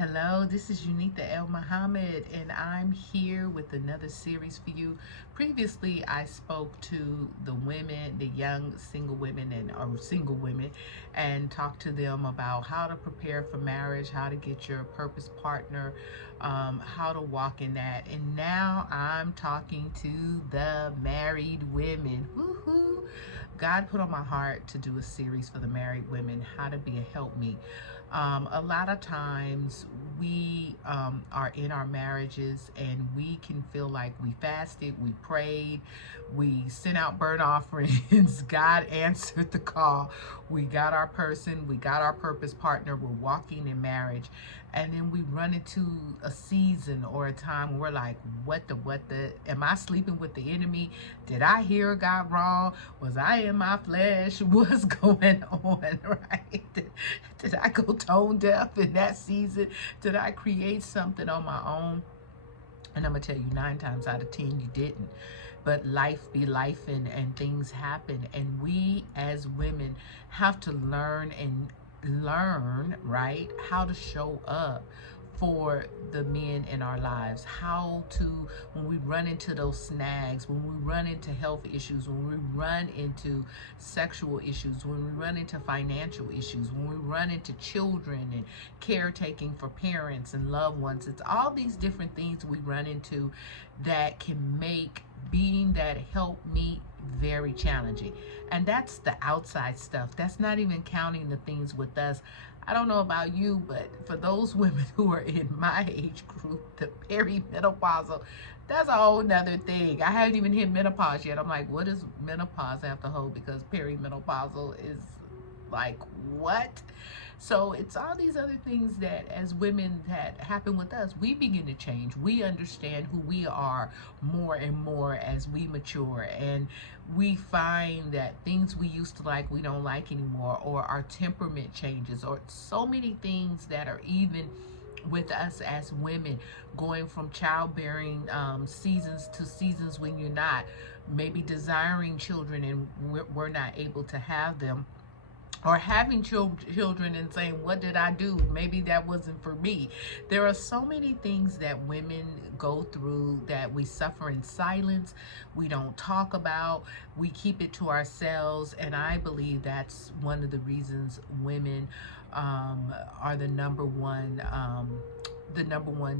Hello, this is Unitha L Muhammad, and I'm here with another series for you. Previously, I spoke to the women, the young single women and talked to them about how to prepare for marriage, how to get your purpose partner, how to walk in that. And now I'm talking to the married women. Woohoo! God put on my heart to do a series for the married women, how to be a helpmeet. A lot of times we are in our marriages and we can feel like we fasted, we prayed, we sent out burnt offerings, God answered the call, we got our person, we got our purpose partner, we're walking in marriage, and then we run into a season or a time where we're like, what the, am I sleeping with the enemy? Did I hear God wrong? Was I in my flesh? What's going on, right? Did I go tone deaf in that season? Did I create something on my own? And I'm going to tell you, 9 times out of 10, you didn't. But life be life, and things happen. And we as women have to learn, right, how to show up for the men in our lives, how to, when we run into those snags, when we run into health issues, when we run into sexual issues, when we run into financial issues, when we run into children and caretaking for parents and loved ones. It's all these different things we run into that can make being that helpmeet very challenging. And that's the outside stuff. That's not even counting the things with us. I don't know about you, but for those women who are in my age group, the perimenopausal, that's a whole nother thing. I haven't even hit menopause yet. I'm like, what does menopause have to hold? Because perimenopausal is like, what? So it's all these other things that as women that happen with us, we begin to change. We understand who we are more and more as we mature, and we find that things we used to like, we don't like anymore, or our temperament changes, or so many things that are even with us as women, going from childbearing seasons to seasons when you're not, maybe desiring children and we're not able to have them, or having children and saying, what did I do? Maybe that wasn't for me. There are so many things that women go through that we suffer in silence. We don't talk about. We keep it to ourselves. And I believe that's one of the reasons women are the number one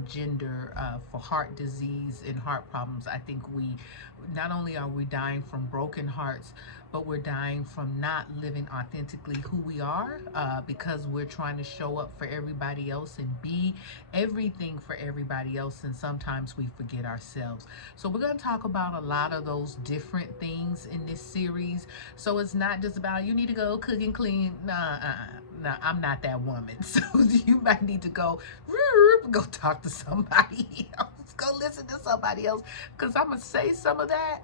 gender for heart disease and heart problems. I think we not only are we dying from broken hearts, but we're dying from not living authentically who we are, because we're trying to show up for everybody else and be everything for everybody else, and sometimes we forget ourselves. So we're going to talk about a lot of those different things in this series. So it's not just about you need to go cook and clean. Nah, I'm not that woman. So you might need to go talk to somebody else, go listen to somebody else, because I'm gonna say some of that,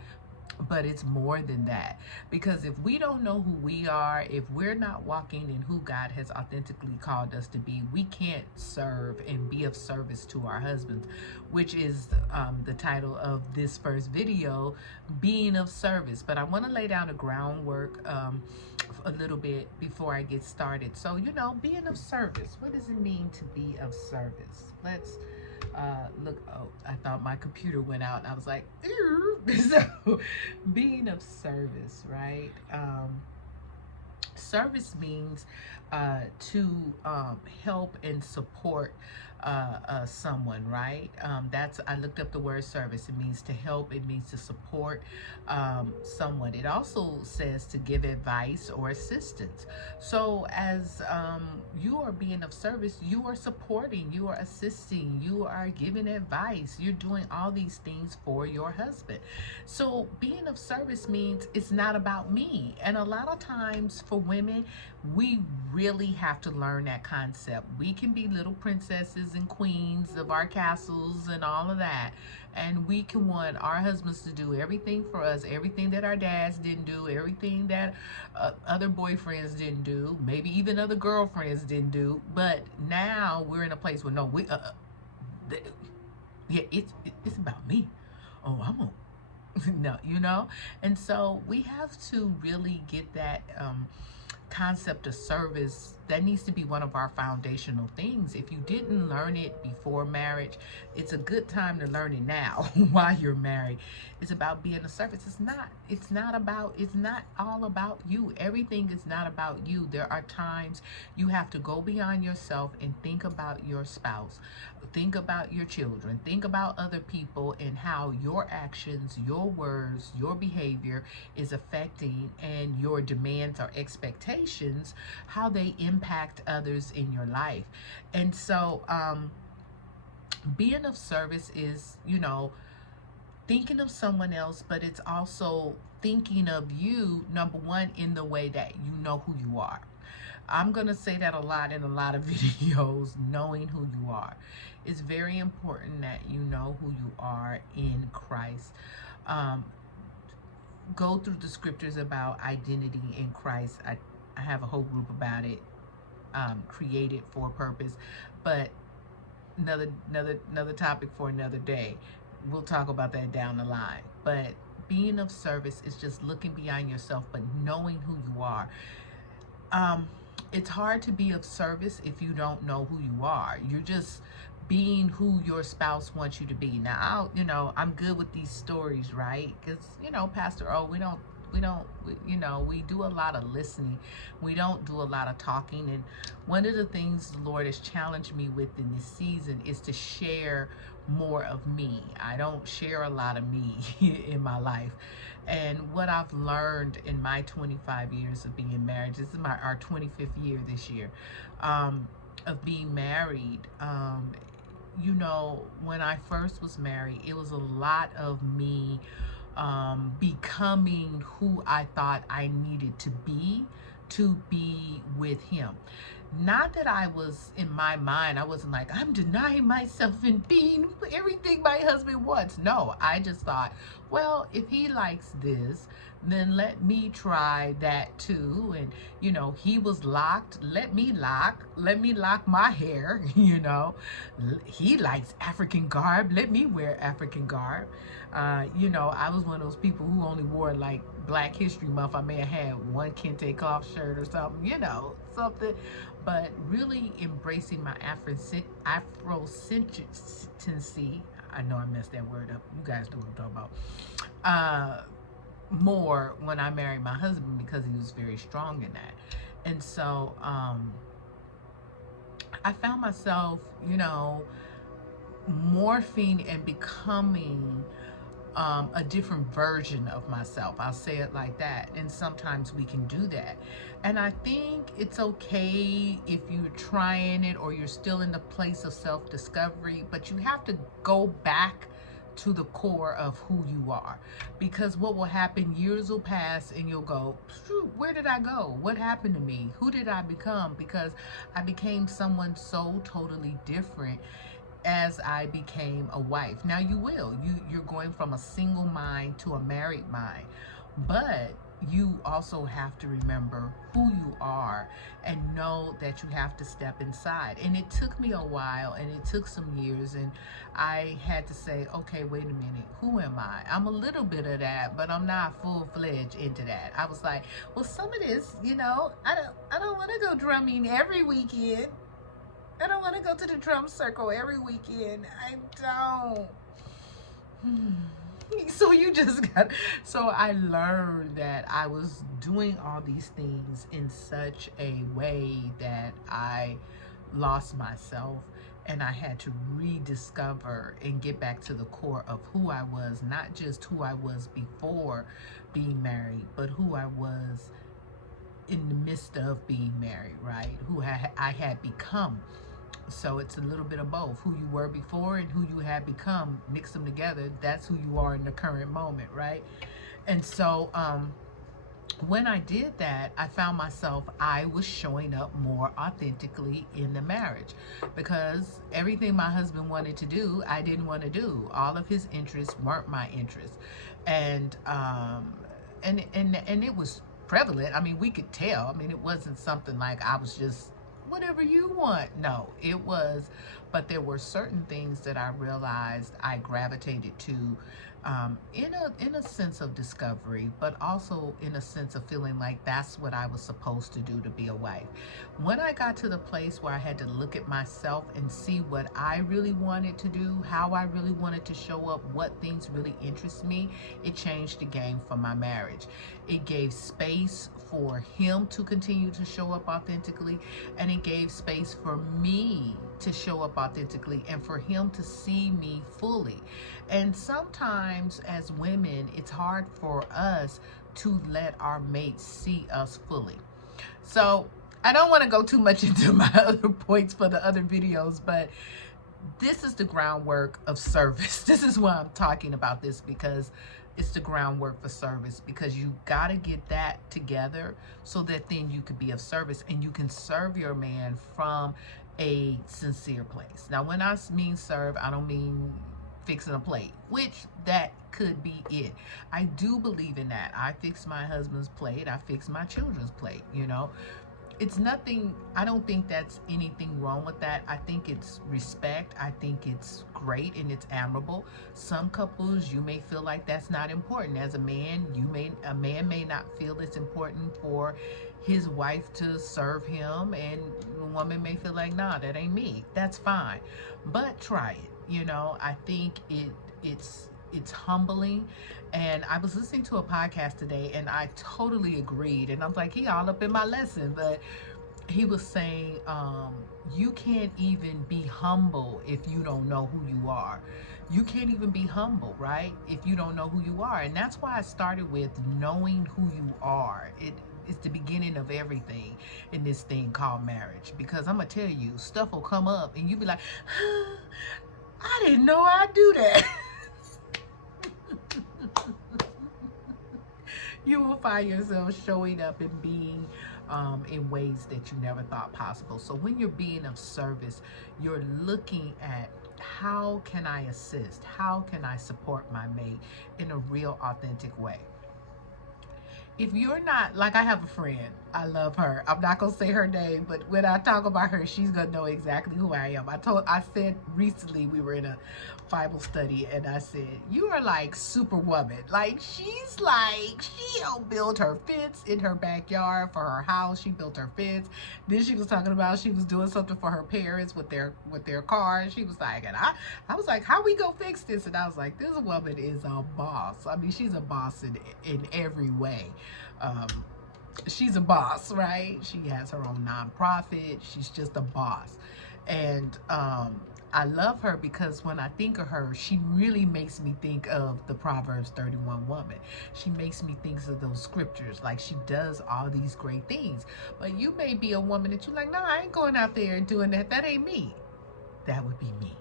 but it's more than that. Because if we don't know who we are, if we're not walking in who God has authentically called us to be, we can't serve and be of service to our husbands, which is the title of this first video, being of service. But I want to lay down a groundwork a little bit before I get started. So, being of service, what does it mean to be of service? Let's look. Oh, I thought my computer went out and I was like, so being of service, right? Service means to help and support someone, right? I looked up the word service. It means to help. It means to support someone. It also says to give advice or assistance. So as you are being of service, you are supporting, you are assisting, you are giving advice, you're doing all these things for your husband. So being of service means it's not about me. And a lot of times for women, we really have to learn that concept. We can be little princesses and queens of our castles and all of that, and we can want our husbands to do everything for us, everything that our dads didn't do, everything that other boyfriends didn't do, maybe even other girlfriends didn't do. But now we're in a place where no, it's about me. Oh, I'm gonna no, and so we have to really get that concept of service that needs to be one of our foundational things. If you didn't learn it before marriage, it's a good time to learn it now while you're married. It's about being a servant. It's not all about you. Everything is not about you. There are times you have to go beyond yourself and think about your spouse, think about your children, think about other people, and how your actions, your words, your behavior is affecting, and your demands or expectations, how they impact others in your life. And so being of service is, thinking of someone else, but it's also thinking of you, number one, in the way that you know who you are. I'm going to say that a lot in a lot of videos. Knowing who you are. It's very important that you know who you are in Christ. Go through the scriptures about identity in Christ. I have a whole group about it, created for a purpose, but another topic for another day. We'll talk about that down the line. But being of service is just looking beyond yourself, but knowing who you are. It's hard to be of service if you don't know who you are. You're just being who your spouse wants you to be. Now, I'm good with these stories, right? Because, Pastor O, we do a lot of listening. We don't do a lot of talking. And one of the things the Lord has challenged me with in this season is to share more of me. I don't share a lot of me in my life. And what I've learned in my 25 years of being married, this is our 25th year this year, of being married. When I first was married, it was a lot of me becoming who I thought I needed to be with him. Not that I was, in my mind, I wasn't like, I'm denying myself and being everything my husband wants. No, I just thought, well, if he likes this, then let me try that too. And, he was locked. Let me lock my hair, He likes African garb. Let me wear African garb. I was one of those people who only wore like Black History Month. I may have had one kente cloth shirt or something, something. But really embracing my Afrocentricity. I know I messed that word up. You guys know what I'm talking about. More when I married my husband, because he was very strong in that. And so I found myself, morphing and becoming a different version of myself. I'll say it like that. And sometimes we can do that. And I think it's okay if you're trying it or you're still in the place of self-discovery, but you have to go back to the core of who you are. Because what will happen, years will pass and you'll go, where did I go? What happened to me? Who did I become? Because I became someone so totally different as I became a wife. Now you're going from a single mind to a married mind, but you also have to remember who you are and know that you have to step inside. And it took me a while, and it took some years, and I had to say, okay, wait a minute, who am I? I'm a little bit of that, but I'm not full-fledged into that. I was like, well, some of this, I don't want to go drumming every weekend. I don't want to go to the drum circle every weekend. I don't. So I learned that I was doing all these things in such a way that I lost myself, and I had to rediscover and get back to the core of who I was, not just who I was before being married, but who I was in the midst of being married, right? Who I had become. So it's a little bit of both. Who you were before and who you had become. Mix them together. That's who you are in the current moment, right? And so when I did that, I found myself, I was showing up more authentically in the marriage, because everything my husband wanted to do, I didn't want to do. All of his interests weren't my interests. And it was prevalent. I mean, we could tell. I mean, it wasn't something like I was just whatever you want. No, it was, but there were certain things that I realized I gravitated to in a sense of discovery, but also in a sense of feeling like that's what I was supposed to do to be a wife. When I got to the place where I had to look at myself and see what I really wanted to do, how I really wanted to show up, what things really interest me, it changed the game for my marriage. It gave space for him to continue to show up authentically, and it gave space for me to show up authentically and for him to see me fully. And sometimes as women, it's hard for us to let our mates see us fully. So I don't want to go too much into my other points for the other videos, but this is the groundwork of service. This is why I'm talking about this, because it's the groundwork for service, because you got to get that together so that then you can be of service and you can serve your man from a sincere place. Now, when I mean serve, I don't mean fixing a plate, which that could be it. I do believe in that. I fix my husband's plate. I fix my children's plate, you know. It's nothing, I don't think that's anything wrong with that. I think it's respect. I think it's great and it's admirable. Some couples, you may feel like that's not important. As a man, a man may not feel it's important for his wife to serve him, and the woman may feel like, nah, that ain't me. That's fine. But try it. You know, I think it's humbling. And I was listening to a podcast today and I totally agreed, and I'm like, he all up in my lesson, but he was saying you can't even be humble if you don't know who you are. You can't even be humble, right, if you don't know who you are. And that's why I started with knowing who you are. It's the beginning of everything in this thing called marriage, because I'm gonna tell you, stuff will come up and you be like, I didn't know I'd do that. You will find yourself showing up and being in ways that you never thought possible. So when you're being of service, you're looking at, how can I assist? How can I support my mate in a real, authentic way? If you're not, like, I have a friend, I love her. I'm not gonna say her name, but when I talk about her, she's gonna know exactly who I am. I said recently, we were in a Bible study, and I said, you are like Superwoman. Like, she's like, she'll build her fence in her backyard for her house. She built her fence. Then she was talking about she was doing something for her parents with their car. And she was like, and I was like, how we gonna fix this? And I was like, this woman is a boss. I mean, she's a boss in every way. She's a boss, right? She has her own nonprofit. She's just a boss. And I love her because when I think of her, she really makes me think of the Proverbs 31 woman. She makes me think of those scriptures. Like, she does all these great things. But you may be a woman that you're like, no, I ain't going out there and doing that. That ain't me. That would be me.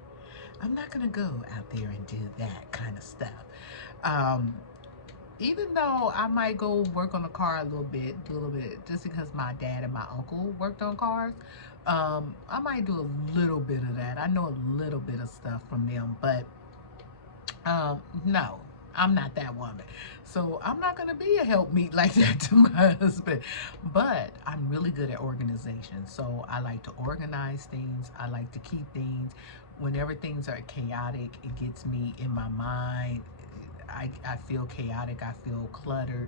I'm not going to go out there and do that kind of stuff. Even though I might go work on a car a little bit, just because my dad and my uncle worked on cars, I might do a little bit of that. I know a little bit of stuff from them, but no, I'm not that woman. So I'm not going to be a helpmeet like that to my husband. But I'm really good at organization. So I like to organize things. I like to keep things. Whenever things are chaotic, it gets me in my mind. I feel chaotic. I feel cluttered.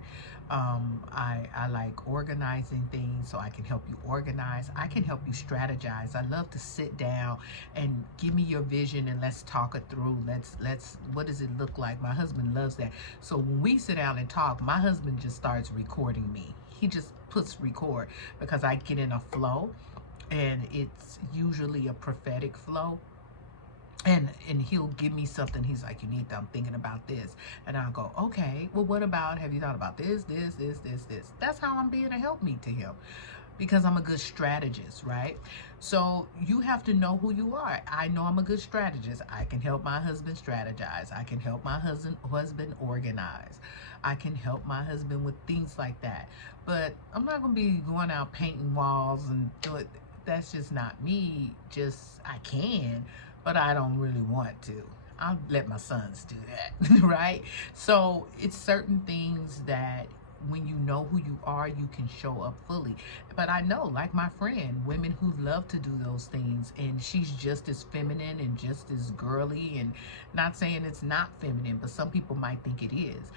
I like organizing things, so I can help you organize. I can help you strategize. I love to sit down and give me your vision and let's talk it through. Let's what does it look like? My husband loves that. So when we sit down and talk, my husband just starts recording me. He just puts record, because I get in a flow, and it's usually a prophetic flow. And he'll give me something. He's like, Unitha, I'm thinking about this. And I'll go, okay, well, what about, have you thought about this? That's how I'm being a helpmeet to him, because I'm a good strategist, right? So you have to know who you are. I know I'm a good strategist. I can help my husband strategize. I can help my husband organize. I can help my husband with things like that. But I'm not going to be going out painting walls and do it. That's just not me. I can, but I don't really want to. I'll let my sons do that, right? So it's certain things that when you know who you are, you can show up fully. But I know, like my friend, women who love to do those things, and she's just as feminine and just as girly, and not saying it's not feminine, but some people might think it is.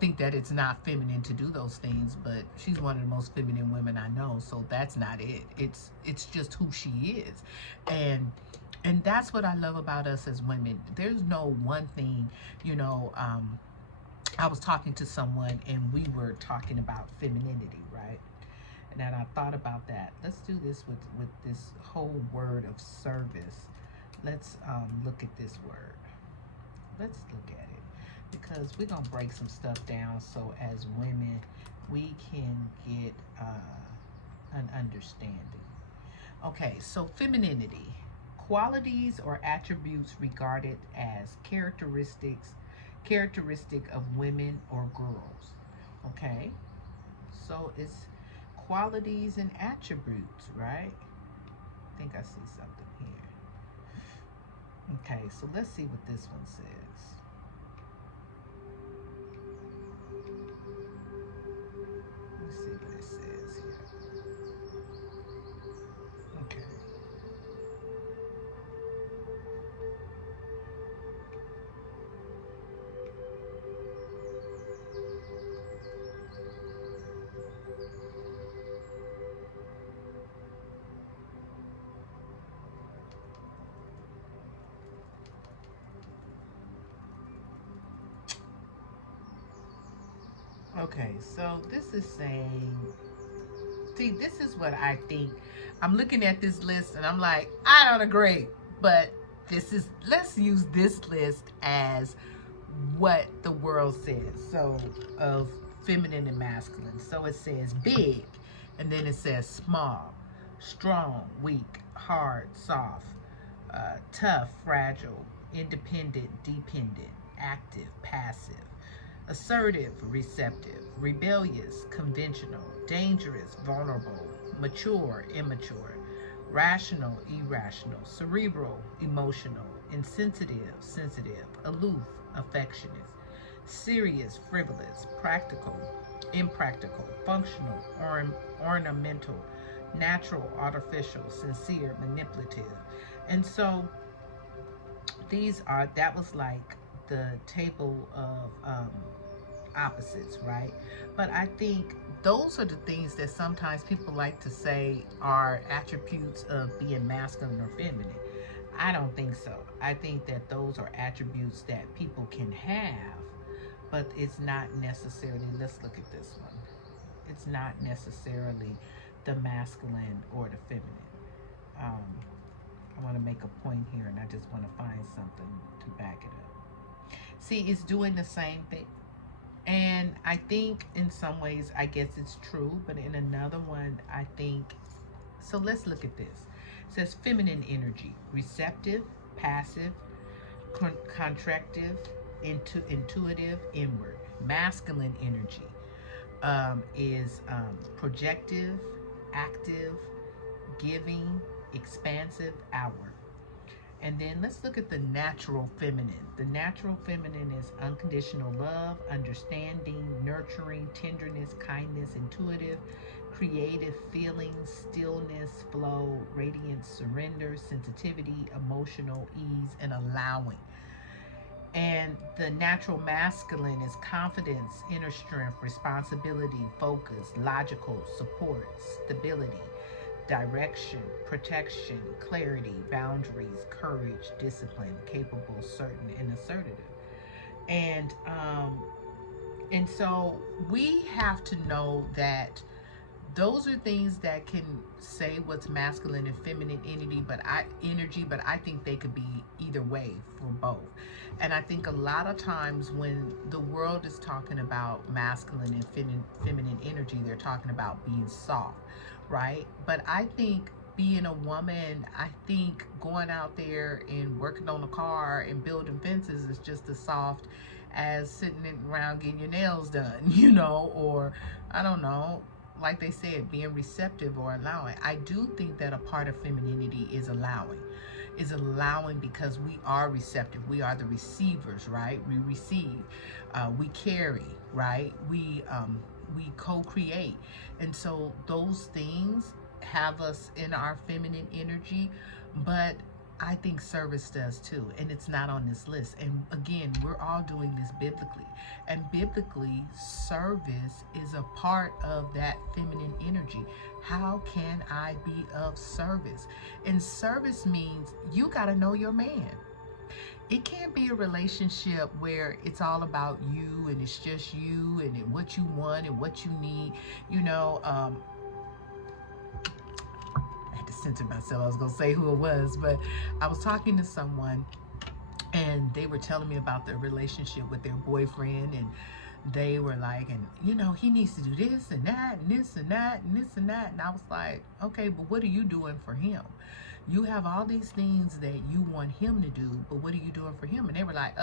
Think that it's not feminine to do those things, but she's one of the most feminine women I know, so that's not it. It's just who she is. And that's what I love about us as women. There's no one thing, I was talking to someone and we were talking about femininity, right? And then I thought about that. Let's do this with this whole word of service. Let's look at this word. Let's look at it, because we're going to break some stuff down so as women we can get an understanding. Okay, so femininity. Qualities or attributes regarded as characteristic of women or girls. Okay, so it's qualities and attributes, right? I think I see something here. Okay, so let's see what this one says. Let's see what it says here. Okay. Okay, so this is saying, see, this is what I think. I'm looking at this list and I'm like, I don't agree, but let's use this list as what the world says. So, of feminine and masculine. So it says big, and then it says small, strong, weak, hard, soft, tough, fragile, independent, dependent, active, passive, assertive, receptive, rebellious, conventional, dangerous, vulnerable, mature, immature, rational, irrational, cerebral, emotional, insensitive, sensitive, aloof, affectionate, serious, frivolous, practical, impractical, functional, ornamental, natural, artificial, sincere, manipulative. And so that was like the table of opposites, right? But I think those are the things that sometimes people like to say are attributes of being masculine or feminine. I don't think so. I think that those are attributes that people can have, but it's not necessarily, let's look at this one. It's not necessarily the masculine or the feminine. I want to make a point here, and I just want to find something to back it up. See, it's doing the same thing. And I think in some ways, I guess it's true, but in another one, I think, so let's look at this. It says feminine energy, receptive, passive, contractive, intuitive, inward. Masculine energy is projective, active, giving, expansive, outward. And then let's look at the natural feminine. The natural feminine is unconditional love, understanding, nurturing, tenderness, kindness, intuitive, creative feelings, stillness, flow, radiance, surrender, sensitivity, emotional ease, and allowing. And the natural masculine is confidence, inner strength, responsibility, focus, logical, support, stability, direction, protection, clarity, boundaries, courage, discipline, capable, certain, and assertive. And so we have to know that those are things that can say what's masculine and feminine energy, but I think they could be either way for both. And I think a lot of times when the world is talking about masculine and feminine energy, they're talking about being soft, right? But I think being a woman, I think going out there and working on a car and building fences is just as soft as sitting around getting your nails done, or I don't know, like they said, being receptive or allowing. I do think that a part of femininity is allowing because we are receptive. We are the receivers, right? We receive, we carry, right? We co-create, and so those things have us in our feminine energy, but I think service does too, and it's not on this list. And again, we're all doing this biblically, and biblically, service is a part of that feminine energy. How can I be of service? And service means you got to know your man. It can't be a relationship where it's all about you and it's just you and what you want and what you need. You know, I had to censor myself. I was going to say who it was, but I was talking to someone and they were telling me about their relationship with their boyfriend, and they were like, and you know, he needs to do this and that and this and that and this and that. And I was like, okay, but what are you doing for him? You have all these things that you want him to do, but what are you doing for him? And they were like,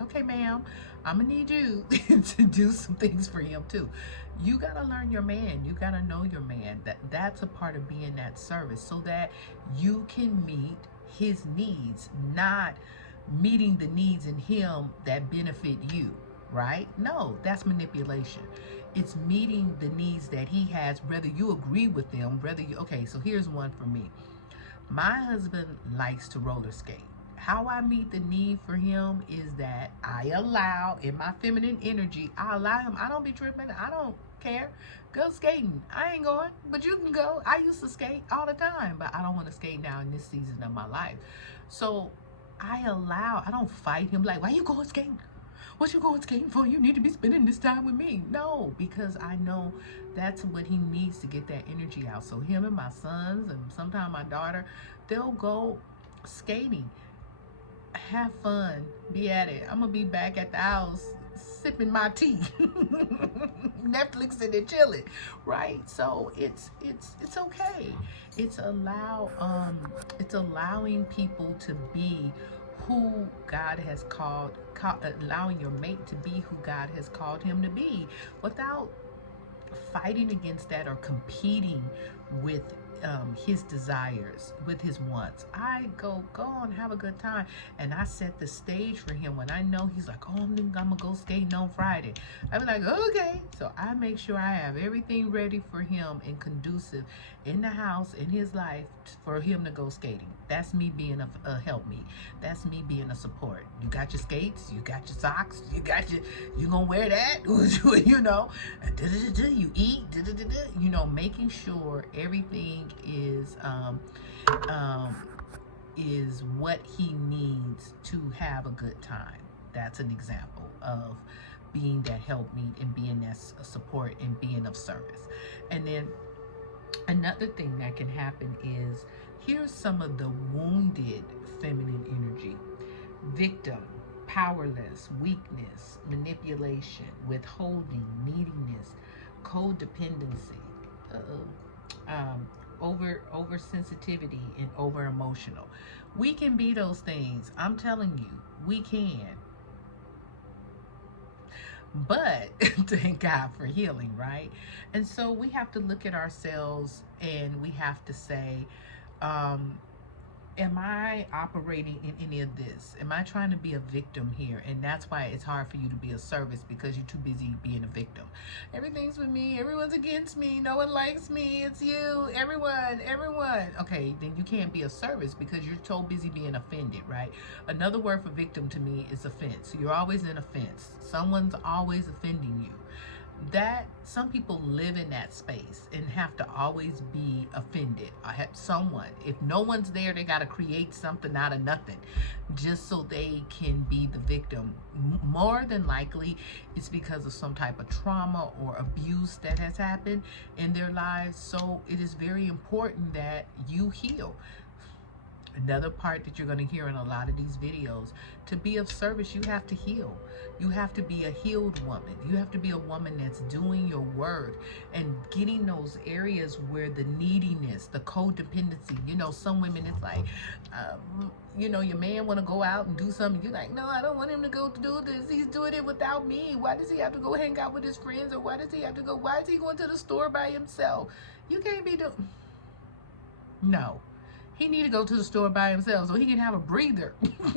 okay, ma'am, I'm gonna need you to do some things for him too. You gotta learn your man. You gotta know your man. That's a part of being that service, so that you can meet his needs, not meeting the needs in him that benefit you, right? No, that's manipulation. It's meeting the needs that he has, whether you agree with them, okay, so here's one for me. My husband likes to roller skate. How I meet the need for him is that I allow, in my feminine energy, I allow him. I don't be tripping. I don't care. Go skating. I ain't going, but you can go. I used to skate all the time, but I don't want to skate now in this season of my life. So I don't fight him like, why you going skating? What you going skating for? You need to be spending this time with me. No, because I know that's what he needs to get that energy out. So him and my sons, and sometimes my daughter, they'll go skating. Have fun. Be at it. I'm going to be back at the house sipping my tea. Netflixing and chilling. Right? So it's okay. It's allowing people to be who God has called, allowing your mate to be who God has called him to be, without fighting against that or competing with his desires, with his wants. I go on, have a good time, and I set the stage for him. When I know he's like, oh, I'm gonna go skating on Friday, I be like, okay. So I make sure I have everything ready for him and conducive in the house, in his life, for him to go skating. That's me being a help me. That's me being a support. You got your skates, you got your socks, you gonna wear that, you know, you eat, you know, making sure everything is what he needs to have a good time. That's an example of being that helpmeet and being that support and being of service. And then another thing that can happen is, here's some of the wounded feminine energy: victim, powerless, weakness, manipulation, withholding, neediness, codependency, oversensitivity, and over emotional. We can be those things. I'm telling you, we can. But thank God for healing, right? And so we have to look at ourselves and we have to say, am I operating in any of this? Am I trying to be a victim here? And that's why it's hard for you to be a service, because you're too busy being a victim. Everything's with me. Everyone's against me. No one likes me. It's you. Everyone. Okay, then you can't be a service because you're so busy being offended, right? Another word for victim to me is offense. You're always in offense. Someone's always offending you. That some people live in that space and have to always be offended. I have someone, if no one's there, they got to create something out of nothing just so they can be the victim. More than likely, it's because of some type of trauma or abuse that has happened in their lives. So it is very important that you heal. Another part that you're going to hear in a lot of these videos, to be of service, you have to heal. You have to be a healed woman. You have to be a woman that's doing your work and getting those areas where the neediness, the codependency, you know, some women, it's like, you know, your man want to go out and do something. You're like, no, I don't want him to go do this. He's doing it without me. Why does he have to go hang out with his friends? Or why does he have to go? Why is he going to the store by himself? You can't be doing. No. He need to go to the store by himself so he can have a breather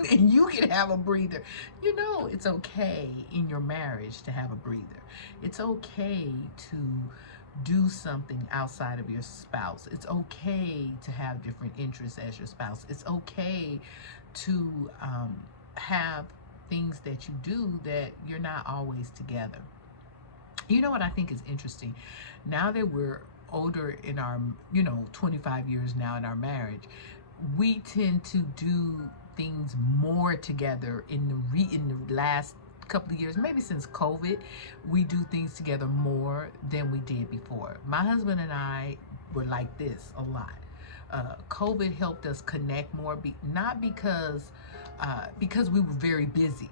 and you can have a breather. You know, it's okay in your marriage to have a breather. It's okay to do something outside of your spouse. It's okay to have different interests as your spouse. It's okay to have things that you do that you're not always together. You know what I think is interesting? Now that we're older in our, 25 years now in our marriage, we tend to do things more together in the last couple of years, maybe since COVID. We do things together more than we did before. My husband and I were like this a lot. COVID helped us connect more, not because we were very busy.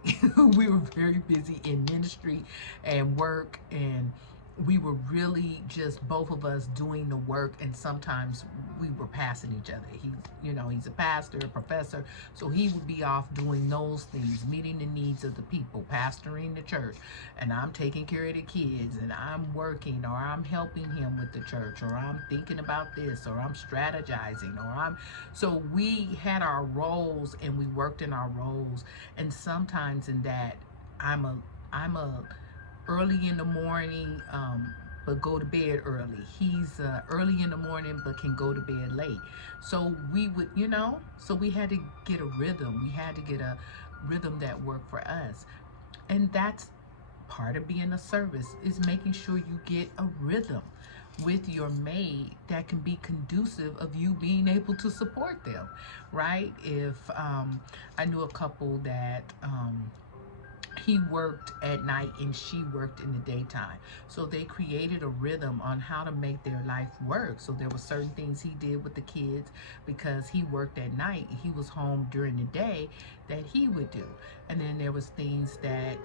We were very busy in ministry and work, and we were really just both of us doing the work, and sometimes we were passing each other. He's a pastor, a professor, so he would be off doing those things, meeting the needs of the people, pastoring the church, and I'm taking care of the kids, and I'm working, or I'm helping him with the church, or I'm thinking about this, or I'm strategizing, so we had our roles and we worked in our roles. And sometimes in that, I'm a early in the morning, but go to bed early. He's early in the morning, but can go to bed late. So we would, so we had to get a rhythm. We had to get a rhythm that worked for us. And that's part of being a service, is making sure you get a rhythm with your maid that can be conducive of you being able to support them, right? If I knew a couple that he worked at night and she worked in the daytime. So they created a rhythm on how to make their life work. So there were certain things he did with the kids because he worked at night. He was home during the day that he would do. And then there was things that,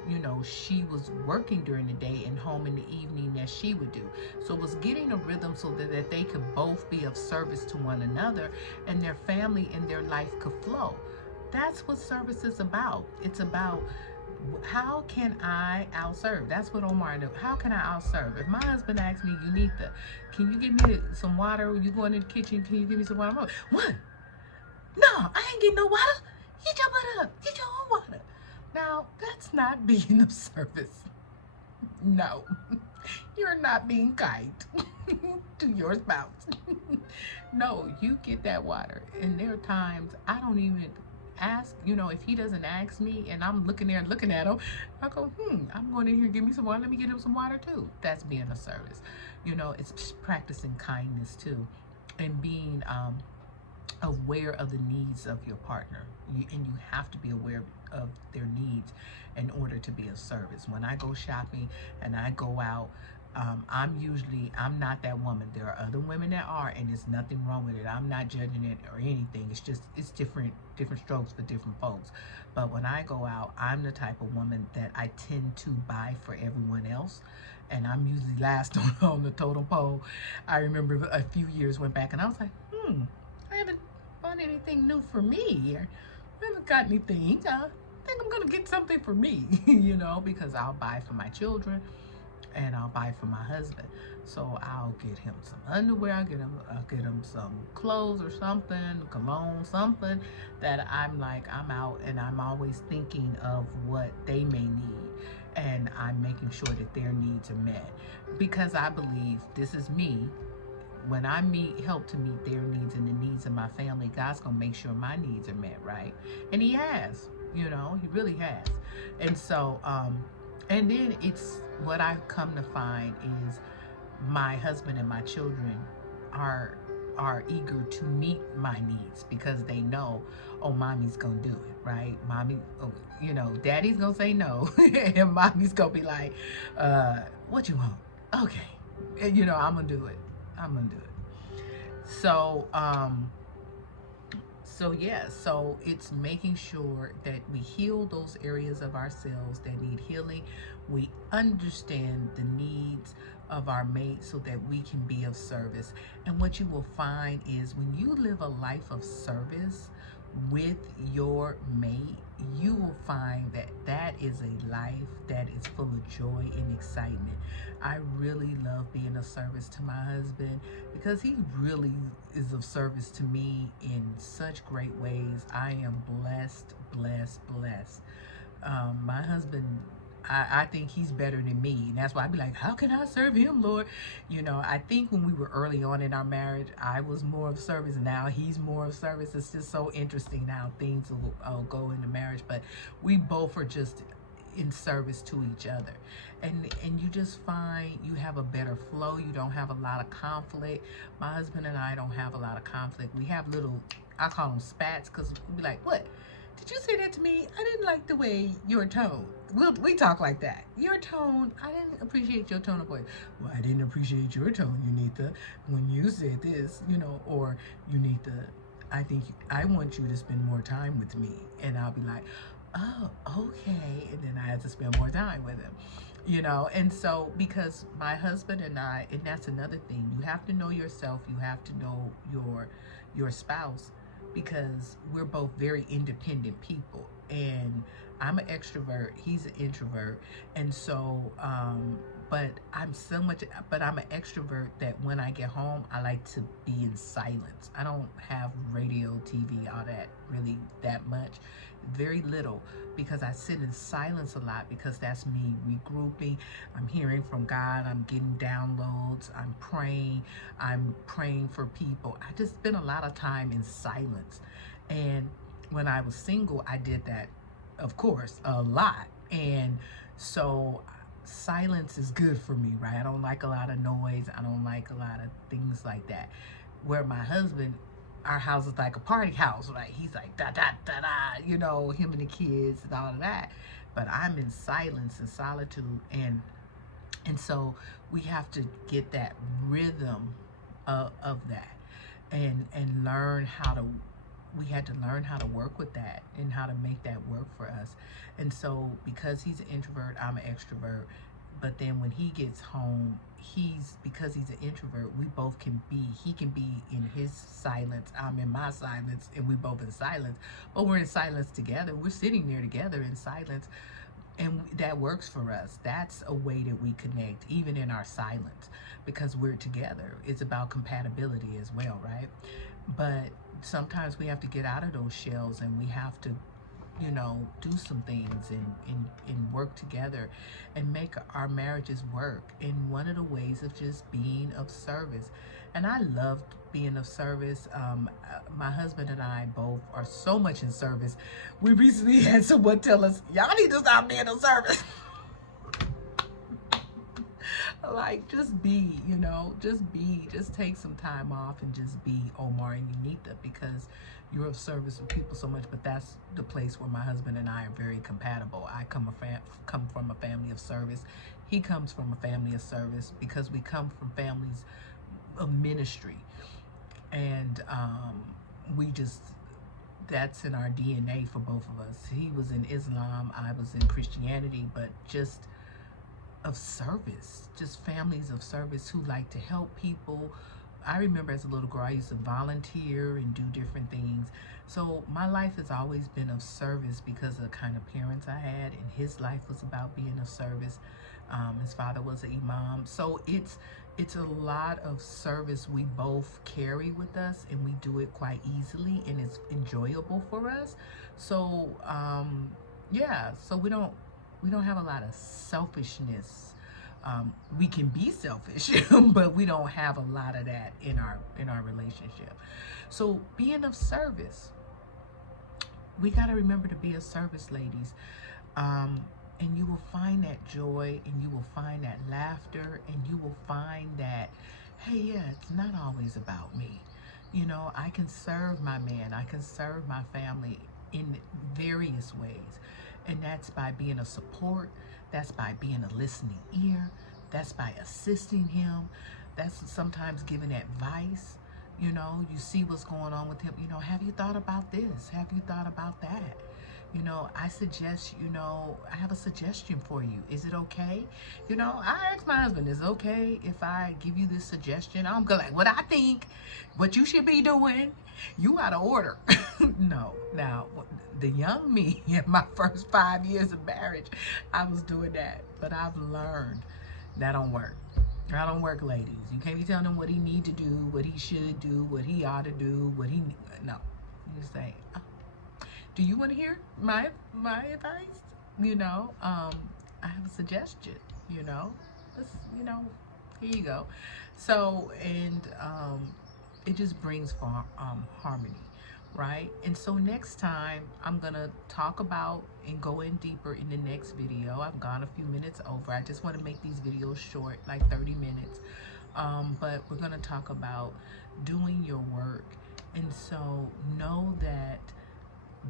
she was working during the day and home in the evening that she would do. So it was getting a rhythm so that they could both be of service to one another and their family and their life could flow. That's what service is about. It's about, how can I outserve? That's what Omar knew. How can I outserve? If my husband asks me, Unitha, can you give me some water? You go in the kitchen, can you give me some water? What? No, I ain't getting no water. Get your butt up. Get your own water. Now, that's not being of service. No, you're not being kind to your spouse. No, you get that water. And there are times I don't even ask, if he doesn't ask me and I'm looking there and looking at him, I go, I'm going in here, give me some water, let me get him some water too. That's being a service. It's just practicing kindness too, and being aware of the needs of your partner. And you have to be aware of their needs in order to be of service. When I go shopping and I go out, I'm not that woman. There are other women that are, and there's nothing wrong with it. I'm not judging it or anything. It's just, it's different strokes for different folks. But when I go out, I'm the type of woman that I tend to buy for everyone else. And I'm usually last on the totem pole. I remember a few years went back and I was like, I haven't bought anything new for me. I haven't got anything. I think I'm going to get something for me, because I'll buy for my children and I'll buy for my husband. So I'll get him some underwear, I'll get him some clothes or something, cologne, something that I'm out and I'm always thinking of what they may need, and I'm making sure that their needs are met, because I believe, this is me, when I help to meet their needs and the needs of my family, God's gonna make sure my needs are met, right? And he has, he really has. And so and then it's, what I've come to find is my husband and my children are eager to meet my needs, because they know, oh, mommy's gonna do it, right? Mommy, daddy's gonna say no and mommy's gonna be like, what you want? Okay, I'm gonna do it. So so it's making sure that we heal those areas of ourselves that need healing. We understand the needs of our mate so that we can be of service. And what you will find is, when you live a life of service, with your mate, you will find that that is a life that is full of joy and excitement. I really love being of service to my husband because he really is of service to me in such great ways. I am blessed, blessed, blessed. My husband, I think he's better than me. And that's why I'd be like, how can I serve him, Lord? You know, I think when we were early on in our marriage, I was more of service. Now he's more of service. It's just so interesting how things will go into marriage. But we both are just in service to each other. And you just find you have a better flow. You don't have a lot of conflict. My husband and I don't have a lot of conflict. We have little, I call them spats, because we'll be like, what? Did you say that to me? I didn't like the way your tone. We talk like that. Your tone, I didn't appreciate your tone of voice. Well, I didn't appreciate your tone, Unitha, when you said this, you know, or Unitha, I think I want you to spend more time with me. And I'll be like, oh, okay. And then I have to spend more time with him, you know. And so, because my husband and I, and that's another thing, you have to know yourself, you have to know your spouse, because we're both very independent people. And I'm an extrovert, he's an introvert. And so, but I'm an extrovert that when I get home, I like to be in silence. I don't have radio, TV, all that really that much. Very little, because I sit in silence a lot, because that's me regrouping. I'm hearing from God, I'm getting downloads, I'm praying for people. I just spend a lot of time in silence. And when I was single, I did that, of course, a lot. And so silence is good for me, right? I don't like a lot of noise. I don't like a lot of things like that. Where my husband, our house is like a party house, right? He's like da da da da, you know, him and the kids and all of that. But I'm in silence and solitude, and so we have to get that rhythm of that, and learn how to. We had to learn how to work with that and how to make that work for us. And so, because he's an introvert, I'm an extrovert. But then when he gets home, because he's an introvert, we both can be, he can be in his silence, I'm in my silence, and we both in silence. But we're in silence together. We're sitting there together in silence, and that works for us. That's a way that we connect, even in our silence, because we're together. It's about compatibility as well, right? But sometimes we have to get out of those shells, and we have to, you know, do some things and work together and make our marriages work. And one of the ways of just being of service. And I loved being of service. My husband and I both are so much in service. We recently had someone tell us, y'all need to stop being of service. Like, just be, you know, just take some time off and just be Omar and Unitha, because you're of service with people so much. But that's the place where my husband and I are very compatible. I come from a family of service. He comes from a family of service, because we come from families of ministry. And that's in our DNA for both of us. He was in Islam, I was in Christianity, but just of service, just families of service who like to help people. I remember as a little girl, I used to volunteer and do different things. So my life has always been of service because of the kind of parents I had, and his life was about being of service. His father was an imam. So it's a lot of service we both carry with us, and we do it quite easily, and it's enjoyable for us. So yeah, so we don't have a lot of selfishness. We can be selfish, but we don't have a lot of that in our relationship. So being of service, we got to remember to be of service, ladies. And you will find that joy, and you will find that laughter, and you will find that, hey, yeah, it's not always about me. You know, I can serve my man, I can serve my family in various ways. And that's by being a support, that's by being a listening ear, that's by assisting him, that's sometimes giving advice. You know, you see what's going on with him, you know, have you thought about this? Have you thought about that? You know, I suggest, you know, I have a suggestion for you. Is it okay? You know, I asked my husband, is it okay if I give you this suggestion? I'm like, what I think, what you should be doing. You out of order. No. Now, the young me in my first 5 years of marriage, I was doing that. But I've learned that don't work. That don't work, ladies. You can't be telling him what he need to do, what he should do, what he ought to do, what he... No. You say, oh, do you want to hear my advice? You know, I have a suggestion, you know. Let's, you know, here you go. So, and it just brings for harmony, right? And so next time I'm gonna talk about and go in deeper in the next video. I've gone a few minutes over. I just want to make these videos short, like 30 minutes. But we're gonna talk about doing your work. And so know that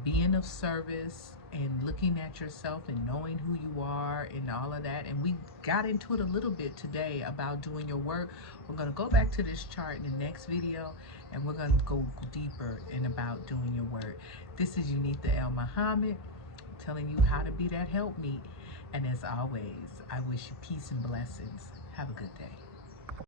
being of service and looking at yourself and knowing who you are and all of that, and we got into it a little bit today about doing your work. We're going to go back to this chart in the next video, and we're going to go deeper in about doing your work. This is Unitha L Muhammad telling you how to be that helpmeet, and as always, I wish you peace and blessings. Have a good day.